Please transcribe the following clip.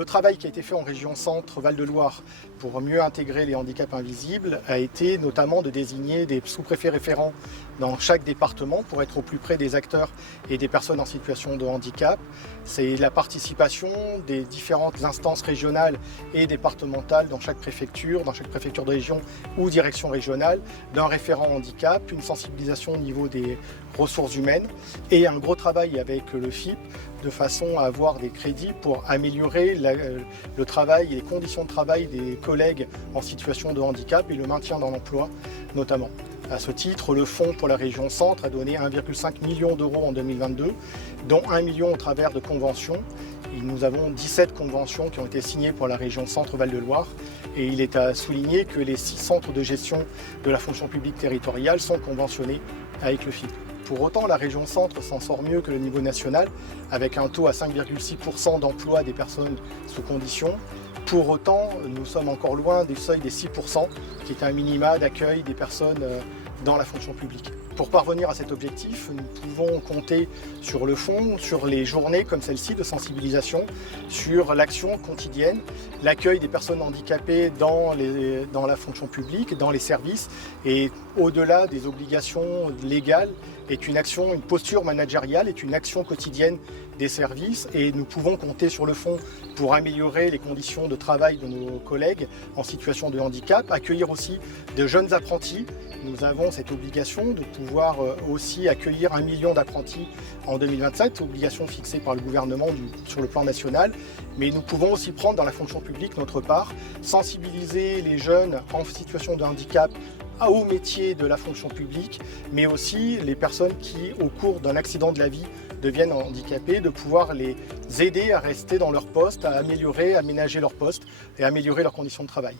Le travail qui a été fait en région Centre Val-de-Loire pour mieux intégrer les handicaps invisibles a été notamment de désigner des sous-préfets référents dans chaque département pour être au plus près des acteurs et des personnes en situation de handicap. C'est la participation des différentes instances régionales et départementales dans chaque préfecture de région ou direction régionale, d'un référent handicap, une sensibilisation au niveau des ressources humaines et un gros travail avec le FIP de façon à avoir des crédits pour améliorer le travail et les conditions de travail des collègues en situation de handicap et le maintien dans l'emploi notamment. À ce titre, le fonds pour la région Centre a donné 1,5 million d'euros en 2022, dont 1 million au travers de conventions. Et nous avons 17 conventions qui ont été signées pour la région Centre Val-de-Loire et il est à souligner que les 6 centres de gestion de la fonction publique territoriale sont conventionnés avec le FIP. Pour autant, la région Centre s'en sort mieux que le niveau national, avec un taux à 5,6% d'emploi des personnes sous conditions. Pour autant, nous sommes encore loin des seuils des 6%, qui est un minima d'accueil des personnes dans la fonction publique. Pour parvenir à cet objectif, nous pouvons compter sur le fonds, sur les journées comme celle-ci de sensibilisation, sur l'action quotidienne, l'accueil des personnes handicapées dans la fonction publique, dans les services, et au-delà des obligations légales, est une action, une posture managériale, est une action quotidienne des services et nous pouvons compter sur le fonds pour améliorer les conditions de travail de nos collègues en situation de handicap, accueillir aussi de jeunes apprentis. Nous avons cette obligation de pouvoir aussi accueillir 1 million d'apprentis en 2027, obligation fixée par le gouvernement sur le plan national, mais nous pouvons aussi prendre dans la fonction publique notre part, sensibiliser les jeunes en situation de handicap au métier de la fonction publique, mais aussi les personnes qui, au cours d'un accident de la vie, deviennent handicapées, de pouvoir les aider à rester dans leur poste, à améliorer, aménager leur poste et améliorer leurs conditions de travail.